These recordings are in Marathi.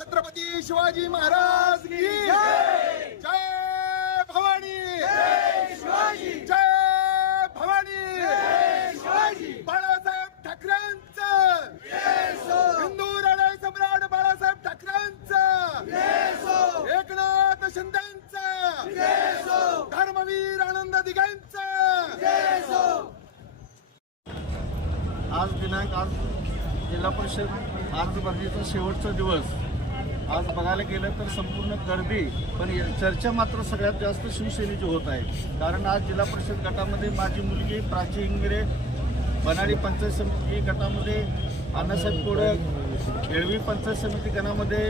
छत्रपती शिवाजी महाराज की जय। जय भवानी, जय शिवाजी, जय भवानी, जय शिवाजी। बाळासाहेब ठाकरेंचं हिंदू हृदय सम्राट बाळासाहेब ठाकरेंचं, एकनाथ शिंदेंचं, धर्मवीर आनंद दिघेंचं। आज जिल्हा परिषद अर्ज भरण्याचा शेवटचा दिवस। आज बघायला गेलं तर संपूर्ण गर्दी, पण चर्चा मात्र सगळ्यात जास्त शिवसेनेची होत आहे। कारण आज जिल्हा परिषद गटामध्ये माझी मुलगी प्राची इंगरे, बनाडी पंचायत समिती गटामध्ये अण्णासाहेब कोडक, येळवी पंचायत समिती गणामध्ये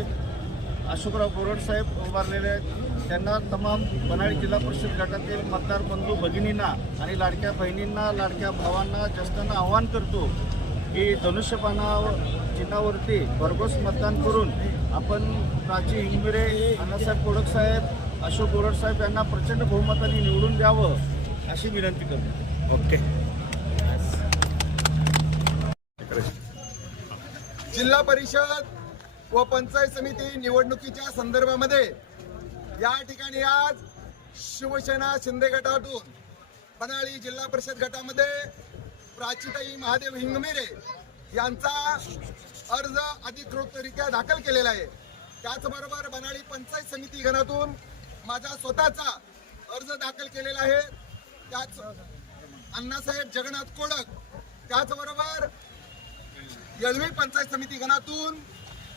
अशोकराव बोरड साहेब उभारलेले आहेत। त्यांना तमाम बनाडी जिल्हा परिषद गटातील मतदार बंधू भगिनींना आणि लाडक्या बहिणींना, लाडक्या भावांना, ज्येष्ठांना आवाहन करतो की धनुष्यबाणा चिन्हावरती भरघोस मतदान करून आपण प्राची इंगरे, अण्णासाहेब कोडक साहेब, अशोक बोरड साहेब यांना प्रचंड बहुमताने निवडून द्यावं अशी विनंती करतो। ओके। जिल्हा परिषद व पंचायत समिती निवडणुकीच्या संदर्भामध्ये या ठिकाणी आज शिवसेना शिंदे गटातून बनाळी जिल्हा परिषद गटामध्ये प्राचीताई महादेव हिंगमिरे यांचा अर्ज अधिकृतरित्या दाखल केलेला आहे। त्याचबरोबर बनाळी पंचायत समिती गणातून माझा स्वतःचा अर्ज दाखल केलेला आहे। त्याच अण्णासाहेब जगन्नाथ कोडक, त्याचबरोबर येळवी पंचायत समिती गणातून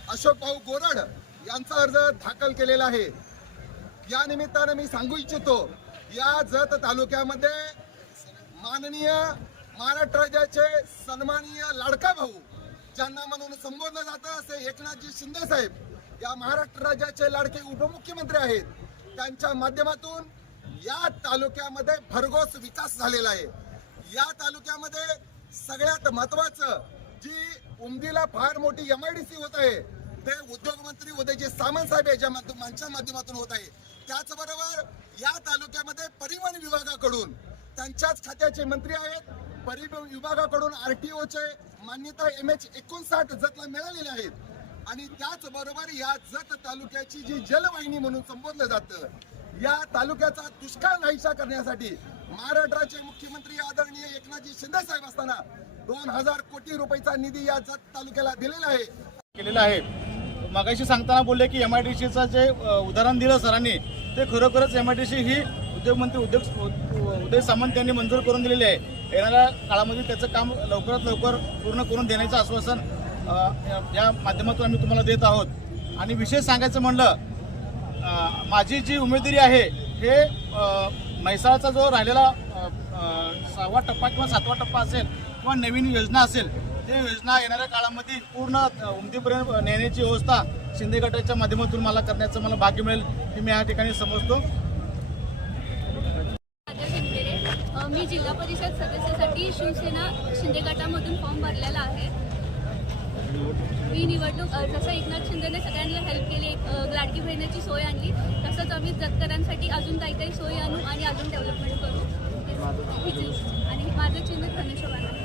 अशोक भाऊ बोरड यांचा अर्ज दाखल केलेला आहे। या निमित्तानं मी सांगू इच्छितो, या जत तालुक्यामध्ये माननीय महाराष्ट्र राज्याचे सन्माननीय लाडका भाऊ ज्यांना म्हणून संबोधलं जातं असे एकनाथजी शिंदे साहेब या महाराष्ट्र राज्याचे लाडके उपमुख्यमंत्री आहेत। त्यांच्या माध्यमातून या तालुक्यामध्ये भरघोस विकास झालेला आहे। या तालुक्यामध्ये सगळ्यात महत्वाचं जी उमदीला फार मोठी MIDC होत आहे ते उद्योग मंत्री उदयजी सामंत साहेब यांच्या माध्यमातून होत आहे। त्याचबरोबर या तालुक्यामध्ये परिवहन विभागाकडून त्यांच्याच खात्याचे मंत्री आहेत, परिवहन विभागाकडून RTOचे मान्यता MH59 जतला मिळालेले आहेत। आणि त्याचबरोबर या जत तालुक्याची जी जलवाहिनी म्हणून संबोधलं जातं, या तालुक्याचा दुष्काळ नाहीसा करण्यासाठी महाराष्ट्राचे मुख्यमंत्री आदरणीय एकनाथजी शिंदे साहेब असताना 2000 कोटी रुपयाचा निधी या जत तालुक्याला दिलेला आहे। मागाशी सांगताना बोलले की MIDCचं जे उदाहरण दिलं सरांनी ते खरोखरच MIDC ही उद्योगमंत्री उदय सामंत यांनी मंजूर करून दिलेली आहे। येणाऱ्या काळामध्ये त्याचं काम लवकरात लवकर पूर्ण करून देण्याचं आश्वासन या माध्यमातून आम्ही तुम्हाला देत आहोत। आणि विशेष सांगायचं म्हणलं, माझी जी उमेदवारी आहे हे म्हैसाळचा जो राहिलेला 6वा टप्पा किंवा 7वा टप्पा असेल किंवा नवीन योजना असेल, ते योजना येणाऱ्या काळामध्ये पूर्ण उमदीपर्यंत नेण्याची व्यवस्था शिंदे गटाच्या माध्यमातून मला करण्याचं मला भाग्य मिळेल हे मी या ठिकाणी समजतो। मी जिल्हा परिषद सदस्यासाठी शिवसेना शिंदे गटामधून फॉर्म भरलेला आहे। ही निवडणूक जसं एकनाथ शिंदेने सगळ्यांना हेल्प केली, लाडकी बहिणीची सोय आणली, तसंच आम्ही जतकरांसाठी अजून काही सोय आणू आणि अजून डेव्हलपमेंट करू। आणि माझं चिन्ह धनुष्यबाण आहे।